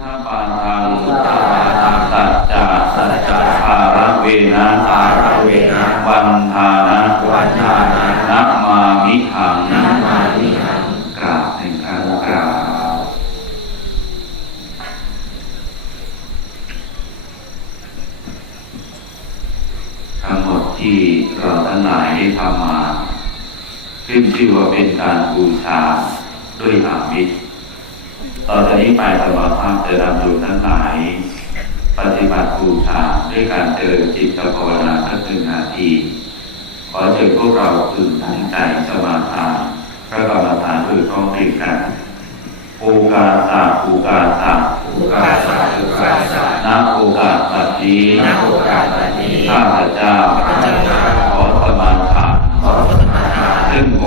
ทปาทังสัจจะสัจจะภาระเวนะภาระเวนะวันทานะวันทานะนัมมามิหังนัมมามิหังกราบหนึ่งครั้งกราบทั้งหมดที่เราทั้งหลายได้ทำมาขึ้นชื่อว่าเป็นการบูชาด้วยอามิตร ต่อจากนี้ไปตลอดทางจะนำดูทั้งหลาย ปฏิบัติบูชาด้วยการเจริญจิตภาวนาสักหนึ่งนาทีขอเชิญพวกเราตื่นทั้งใจสมาทานพระกรรมฐานด้วยพร้อมเพรียงกันปูกาสาปูกาสาอุกาสะอุกาสะนาโอกาสบัดนี้ณโอกาสบัดนี้ข้าพเจ้าข้าพเจ้าขอสมาทานขอสมาทานซึ่งอ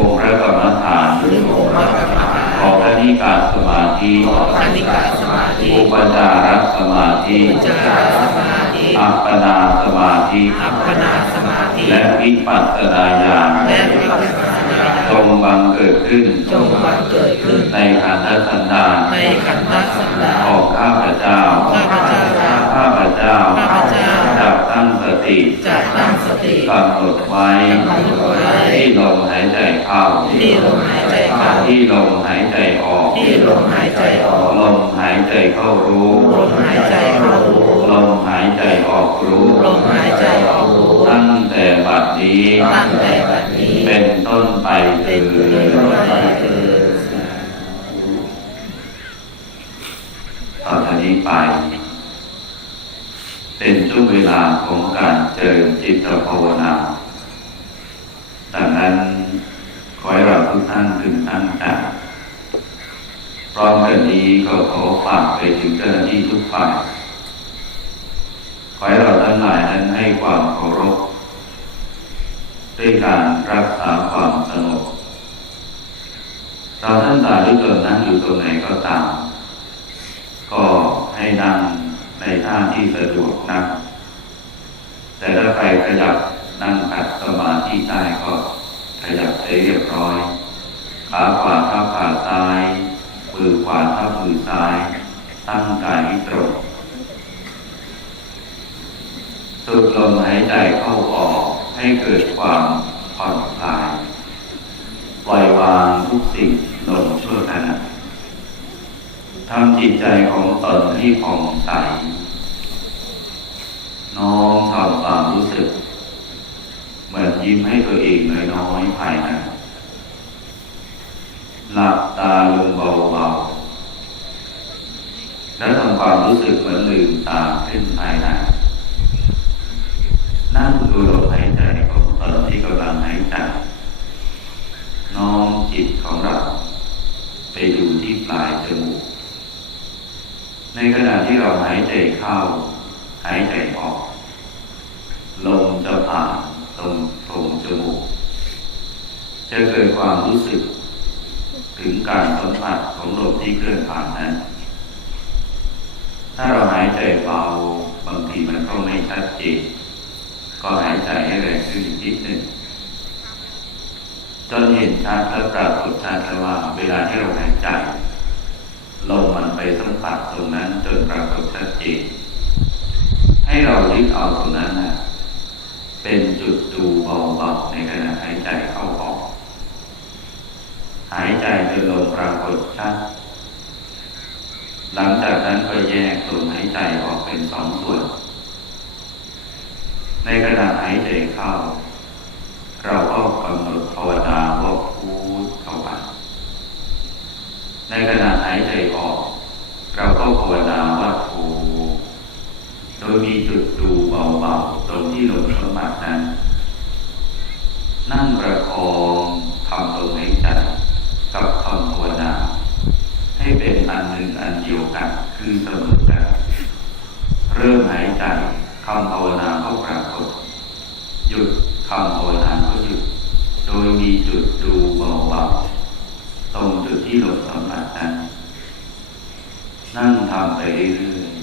การสมาธิขอคณิกาสมาธิอุปจารสมาธิอุจจารสมาธิอัปปนาสมาธิอัปปนาสมาธิ และวิปัสสนาญาณและวิปัสสนาญาณจงบังเกิดขึ้นจงบังเกิดขึ้น ในขันธสันดานในขันธสันดาขนองข้าพเจ้าข้าพเจ้าข้าพเจ้าข้าพเจ้าจะตั้งสติจะตั้งสติกำหนดไว้กำหนดไว้ที่ลมหายใจเข้าที่ลมหาย ใจเข้าที่ลมหายใจออกที่ลมหายใจออกลมหายใจเข้ารู้ลมหายใจเข้ารู้ลมหายใจออกรู้ลมหายใจออกรู้ตั้งแต่บัดนี้ตั้งแต่บัดนี้ เป็นต้นไปเป็คืนอ ต้นไปเถิด ต่อจากนี้ไป เป็นช่วงเวลาของการเจริญจิตภาวนา ดังนั้นขอให้เราทุกท่านถึงตั้งใจพร้อมกันนี้ก็ขอฝากไปถึงเจ้าหน้าที่ทุกฝ่าย ขอให้เราทั้งหลายนั้นให้ความเคารพด้วยการรักษาความสงบ เราท่านสาธุชนนั่งอยู่ตรงไหนก็ตาม ก็ให้ นั่งในท่าที่สะดวกนั่งแต่ถ้าใครขยับนั่งขัดสมาธิได้ก็ขยับให้เรียบร้อย ขาขวาทับขาซ้าย มือขวาทับมือซ้าย ตั้งกายให้ตรงสูดลมหายใจเข้าออกให้เกิดความผ่อนคลาย ปล่อยวางทุกสิ่ง ทำจิตใจของตนให้ผ่องใสน้อมทำความรู้สึก เหมือนยิ้มให้ตัวเองน้อยๆภายในหลับตาลงเบาๆแล้วทำความรู้สึกเหมือนลืมตาขึ้นภายในนั่งดูลมหายใจของตนที่กำลังหายใจน้อมจิตของเราไปดูที่ปลายจมูกใน ขณะที่เราหายใจเข้า หายใจออก ลมจะผ่านตรงโพรงจมูก จะเกิดความรู้สึก ถึงการสัมผัสของลมที่เคลื่อนผ่านนั้นถ้าเราหายใจเบาบางทีมันก็ไม่ชัดเจนก็หายใจให้แรงขึ้นนิดหนึ่งจนเห็นชัดและปรากฏชัดว่าเวลาที่เราหายใจ ลมมันไปสัมผัสตรงนั้นจนปรากฏชัดเจนให้เรายึดเอาตรงนั้นนะเป็นจุดดูเบาๆในขณะหายใจเข้าออก หายใจจนลมปรากฏชัดหลังจากนั้นก็แยกลมหายใจออกเป็นสองส่วน ในขณะหายใจเข้า เราก็กำหนดภาวนาว่าพูดเข้าไปในขณะ เราภาวนาว่าโทโดยมีจุดดูเบาๆ ตรงที่ลมสมผัสนั้น นั่งประคองทำลมหายใจกับคำภาวนา ให้เป็นอันหนึ่งอันเดียวกันคือเสมอกันเริ่มหายใจคำภาวนาก็ปรากฏหยุดคำภาวนาก็หยุด โดยมีจุดดูเบาๆตรงจุดที่ลมสัมผัสนั้น นั่งทำไปเรื่อย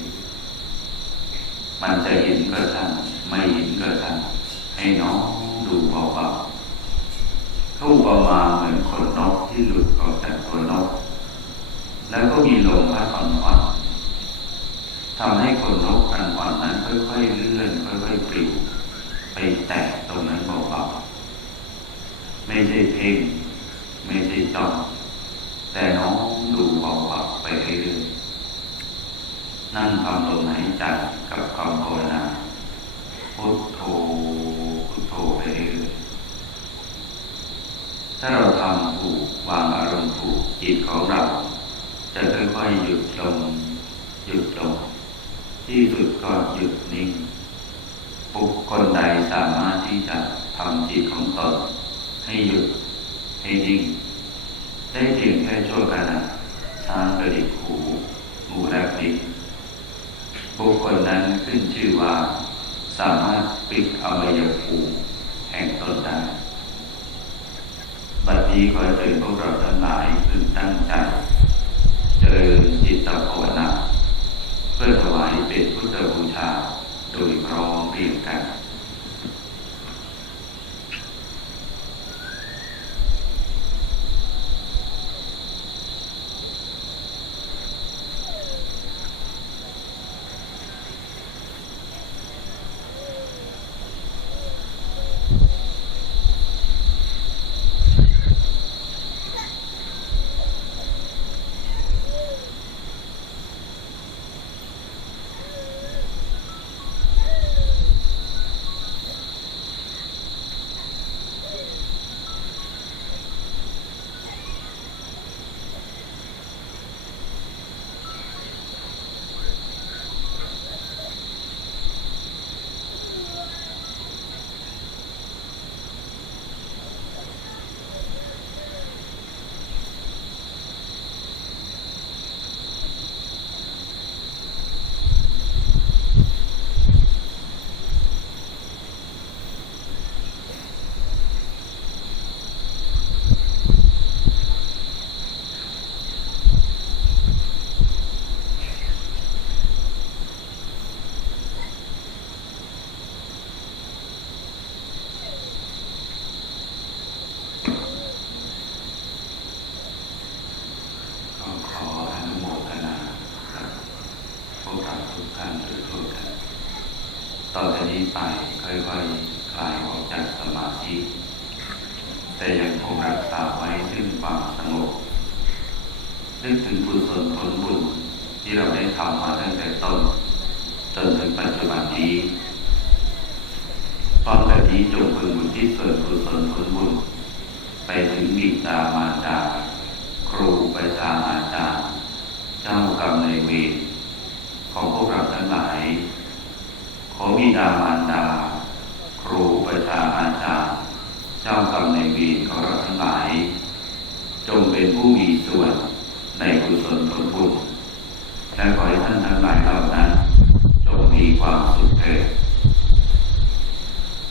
ๆมันจะเห็นก็ช่างไม่เห็นก็ช่างให้น้องดูเบาๆเข้าประมาเหมือนขนนกที่หลุดออกจากตัวนก แล้วก็มีลมพัดอ่อนทำให้คนนกอันอ่อนนั้นค่อยๆเลื่อนค่อยๆปลิวไปแตะตรงนั้นเบาๆไม่ใช่เพ่งไม่ใช่จ้องแต่น้องดูเบาๆไปเรื่อยๆนั่งทำลมหายใจกับคำภาวนาพุทโธพุทโธไปเรื่อยๆถ้าเราทำถูกวางอารมณ์ถูกจิตของเรา จะค่อยๆหยุดลงหยุดลงที่สุดก็หยุดนิ่งบุคคลใดสามารถที่จะ ทำจิตของตนให้หยุดให้นิ่ง ได้เพียงแค่ชั่วขณะช้างกระดิกหูงูแลบลิ้นบุคคลนั้นขึ้นชื่อว่า สามารถปิดอวัยวะภูมิแห่งตนได้บัดนี้ขอเชิญพวกเราทั้งหลายพึงตั้งใจเจริญจิตภาวนา เพื่อถวายเป็นพุทธบูชา โดยพร้อมเพรียงกัน ก็ขออนุโมทนาครับพวกเราทุกท่านทุกทุกท่านต่อจากนี้ ไปค่อยๆคลายออกจากสมาธิ แต่ยังคงรักษาไว้ซึ่งความสงบนึกถึงบุญส่วนผลบุญที่เราได้ทำมาตั้งแต่ต้นจนถึงปัจจุบันนี้พร้อมกันนี้จงพึงอุทิศส่วนกุศลผลบุญไปถึงบิดามารดา ครูประชาอาจารย์เจ้ากรรมในายเวรของพวกเราทั้งหลาย ขอบิดามารดา ครูประชาอาจารย์เจ้ากรรมในายเวรของเราทั้งหลาย จงเป็นผู้มีส่วนในกุศลผลบุญและขอให้ท่านทั้งหลายเหล่านั้น จงมีความสุขเถิด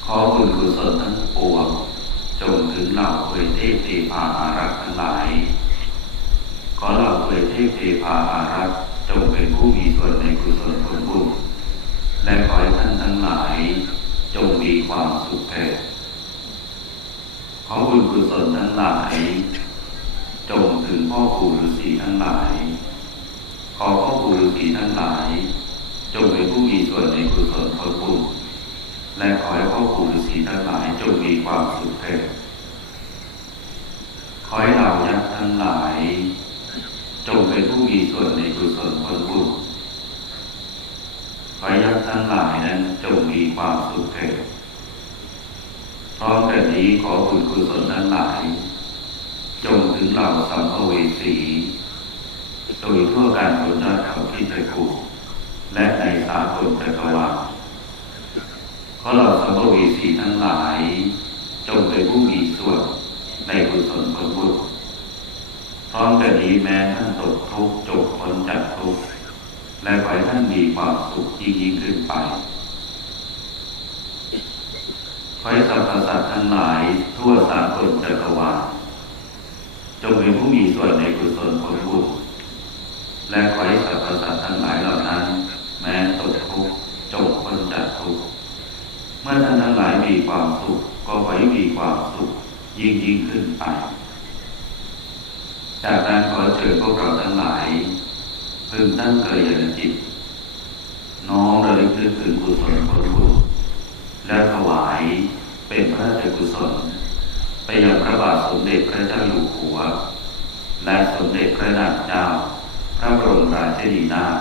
ขอบุญกุศลทั้งปวงจงถึงเหล่าเผยเทพเทพาอารักษ์ทั้งหลาย ขอเหล่าเผยเทพเทพาอารักษ์จงเป็นผู้มีส่วนในกุศลผลบุญ และขอให้ท่านทั้งหลาย จงมีความสุขเถิดขอบุญกุศลทั้งหลาย จงถึงพ่อครูฤาษีทั้งหลาย ขอพ่อครูฤาษีทั้งหลาย จงเป็นผู้มีส่วนในกุศลผลบุญและขอให้พ่อครูฤาษีทั้งหลายจงมีความสุขเถิดขอให้เหล่ายักษ์ทั้งหลาย จงเป็นผู้มีส่วนในกุศลผลบุญขอให้ยักษ์ ทั้งหลายนั้นจงมีความสุขเถิดพร้อมกันนี้ขอบุญกุศลทั้งหลาย จงถึงเหล่าสัมภเวสีโดยทั่วการบนยอดเขาที่ตะกุและในสากลจักวาลขอเหล่าสัมภเวสีทั้งหลาย จงเป็นผู้มีส่วนในกุศลผลบุญพร้อมกันนี้แม้ท่านตกทุกข์จบพ้นจากทุกข์ และขอให้ท่านมีความสุขยิ่งยิ่งขึ้นไป ขอให้สรรพสัตว์ทั้งหลายทั่วสากลจักรวาลจงเป็นผู้มีส่วนในกุศลผลบุญและขอให้สรรพสัตว์ทั้งหลายเหล่านั้น แม้ตกทุกข์จบพ้นจากทุกข์เมื่อท่านทั้งหลายมีความสุข ก็ขอให้มีความสุขยิ่งยิ่งขึ้นไป จากนั้นขอเชิญพวกเราทั้งหลาย พึงตั้งเกยนจิต น้อมระลึกนึกถึงกุศลผลบุญและถวายเป็นพระราชกุศล ไปยังพระบาทสมเด็จพระเจ้าอยู่หัว และสมเด็จพระนางเจ้า พระบรมราชินีนาถ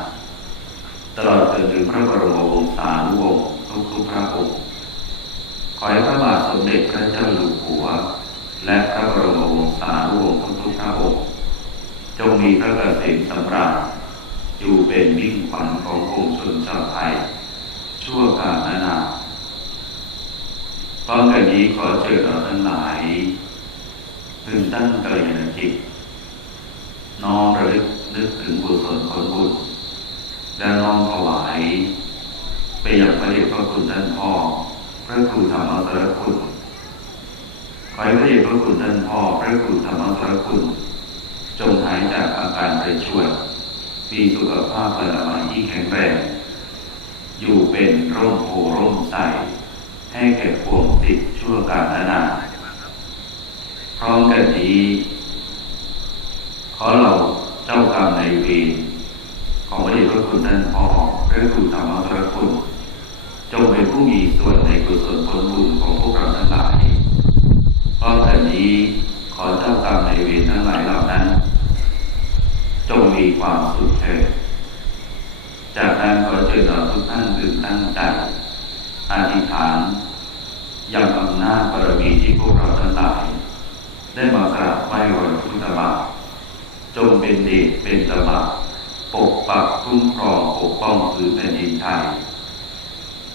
ตลอดจนถึงพระบรมวงศานุวงศ์ทุกๆพระองค์ขอให้พระบาทสมเด็จพระเจ้าอยู่หัว และพระบรมวงศานุวงศ์ทุกๆพระองค์จงมีพระเกษมสำราญ อยู่เป็นมิ่งขวัญขององค์ชนชาวไทย ชั่วกาลนานพร้อมกันนี้ขอเชิญเราทั้งหลายพึงตั้งใจในจิตน้อมระลึกนึกถึงบุญส่วนผลบุญและน้อมถวาย ไปอยังพระเดชพระคุณท่านพ่อ พระครูธรรมสารคุณขอให้พระเดชพระคุณท่านพ่อ พระครูธรรมสารคุณ จงหายจากอาการไปช่วย มีสุขภาพพลามัยที่แข็งแรง อยู่เป็นร่มโพร่มใสให้แก่พวงติดชั่วกาลนานพร้อมกันนี้ ขอเราเจ้ากรรมในเวรของพระเดชพระคุณท่านพ่อพระครูธรรมสารคุณจงเป็นผู้มีส่วนในกุศลผลบุญของพวกเราทั้งหลายพร้อมกันนี้ขอเจ้ากรรมในเวรทั้งหลายเหล่านั้น จงมีความสุขเถิดจากนั้นขอเชิญเราทุกท่านตื่นตั้งใจอธิษฐานยังอำนาจบารมีที่พวกเราทั้งหลาย ได้มากราบไหว้รอยพุทธบาทจงเป็นเดชเป็นตบะปกปักคุ้มครองปกป้องผืนแผ่นดินไทย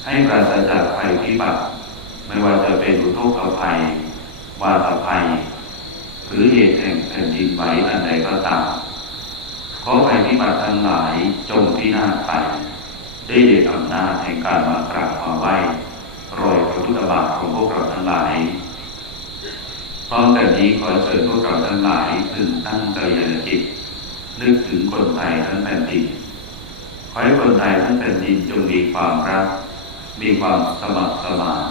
ให้ปราศจากภัยพิบัติไม่ว่าจะเป็นอุทกภัย วาตภัย หรือเหตุแห่งแผ่นดินไหวอันใดก็ตาม ขอภัยพิบัติทั้งหลายจงพินาศไปได้เดชอำนาจแห่งการมากราบมาไหว้รอยพระพุทธบาทของพวกเราทั้งหลายพร้อมกันนี้ขอเชิญพวกเราทั้งหลายถึงตั้งใจยานจิต นึกถึงคนไทยทั้งแผ่นดินขอให้คนไทยทั้งแผ่นดินจงมีความรัก มีความสมัครสมาน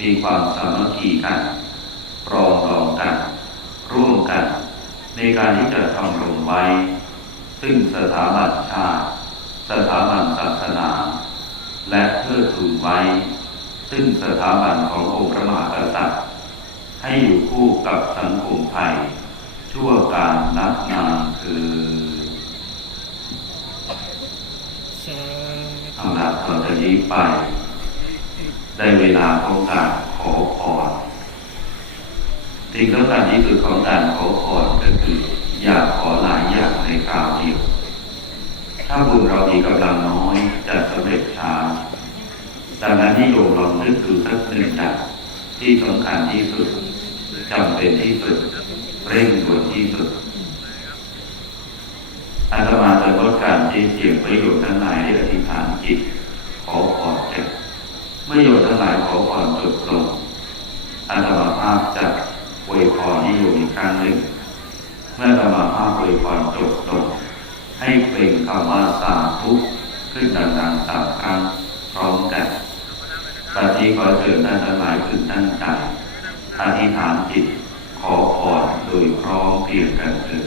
มีความสามัคคีกันปรองดองกัน ร่วมกัน ในการที่จะทำรงไว้ ซึ่งสถาบันชาติ สถาบันศาสนา และเพื่อทูนไว้ ซึ่งสถาบันขององค์พระมหากษัตริย์ ให้อยู่คู่กับสังคมไทย ชั่วการนับนานคือเอาละต่อจากนี้ไป ได้เวลาของการขอพร สิ่งสำคัญที่สุดของการขอพรก็คืออย่าขอหลายอย่างในคราวเดียว ถ้าบุญเรามีกำลังน้อยจะสำเร็จช้าดังนั้นที่โยมลองนึกดูสักหนึ่งอย่างที่สำคัญที่สุดจำเป็นที่สุดเร่งด่วนที่สุดอาตมาจะลดการใช้เสียงประโยชน์ทั้งหลายให้อธิษฐานจิตขอพรจากเมื่อโยมทั้งหลายขอพรจบลงอาตมาภาพจะ อวยพรนิยมอีกครั้งหนึ่ง เมื่ออามาภาพอวยพรจบลงให้เปล่งคำว่าสาธุขึ้นดังๆสามครั้งพร้อมกันตอนนี้ขอเชิญท่านทั้งหลายขึ้นตั้งใจอธิษฐานจิตขอพรโดยพร้อมเพียงกันเถิด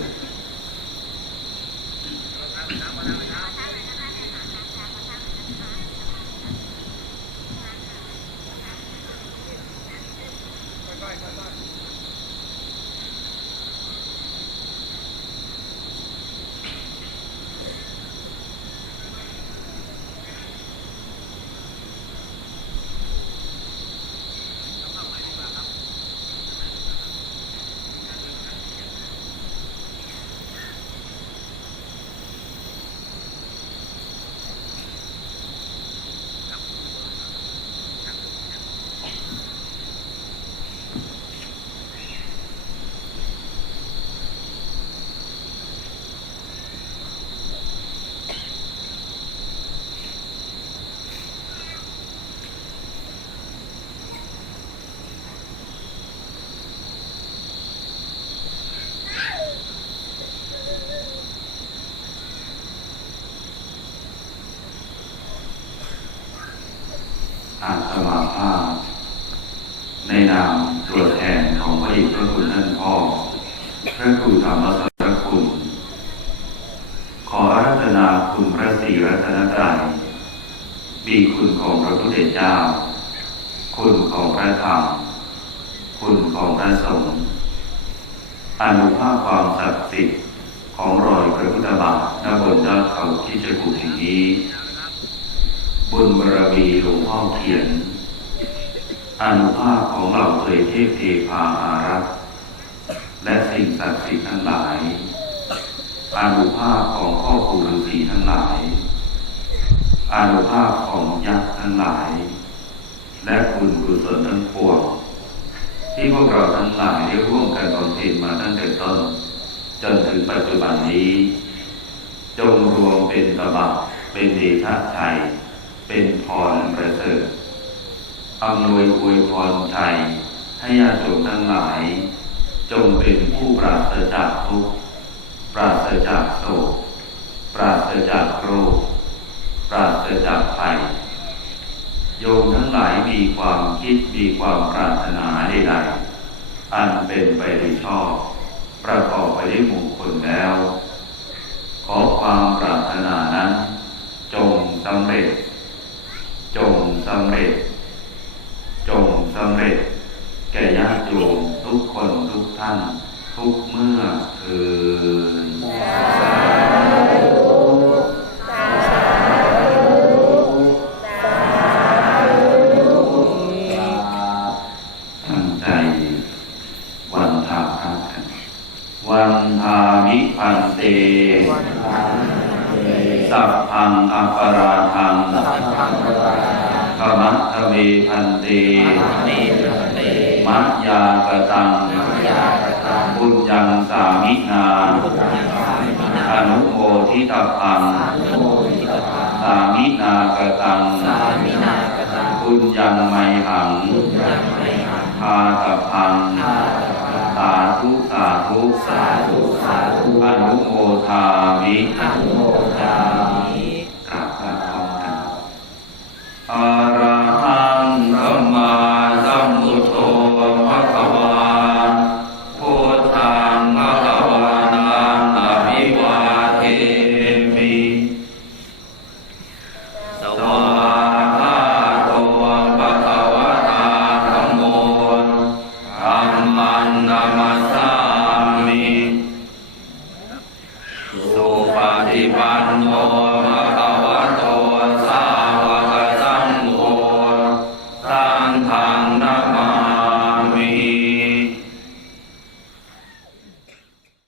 อาตมาภาพ ในามตัวแทนของพระอิศพระคุณท่านพ่อพระครูธรรมสรคุณ ขอรัธนาคุณพระศรีรัตนตรัยมีคุณของพระพุทธเจ้า คุณของพระธรรม คุณของพระสงฆ์อนุภาพความศักดิ์สิทธิ์ของรอยพระพุทธบาทณบนยอดเขาที่จะกุแห่งนี้ บุญบารมีหลวงพ่อเขียน อนุภาพของเหล่าเผยเทพเทพาอารักษ์และสิ่งศักดิ์สิทธิ์ทั้งหลายอานุภาพของพ่อครูฤาษีทั้งหลายอานุภาพของยักษ์ทั้งหลาย และคุณกุศลทั้งปวงที่พวกเราทั้งหลายได้ร่วมกันบำเพ็ญมาตั้งแต่ต้น จนถึงปัจจุบันนี้ จงรวมเป็นตบะเป็นเดชะชัยเป็นพรประเสริฐ อำนวยอวยพรชัยให้ญาติโยมทั้งหลาย จงเป็นผู้ปราศจากทุกข์ปราศจากโศกปราศจากโรค ปราศจากภัยโยมทั้งหลายมีความคิดมีความปรารถนาใดๆอันเป็นไปโดยชอบ ประกอบไปด้วยมงคลแล้ว ขอความปรารถนานั้น จงสำเร็จ จงสำเร็จ พันเตมัจยากตังบุญยังสามินาอนุโมทิตพังสามินากตังบุญยังไมหังพาตพังสาธุสาธุอนุโมทามิกราบพระพร้อมกันอะระ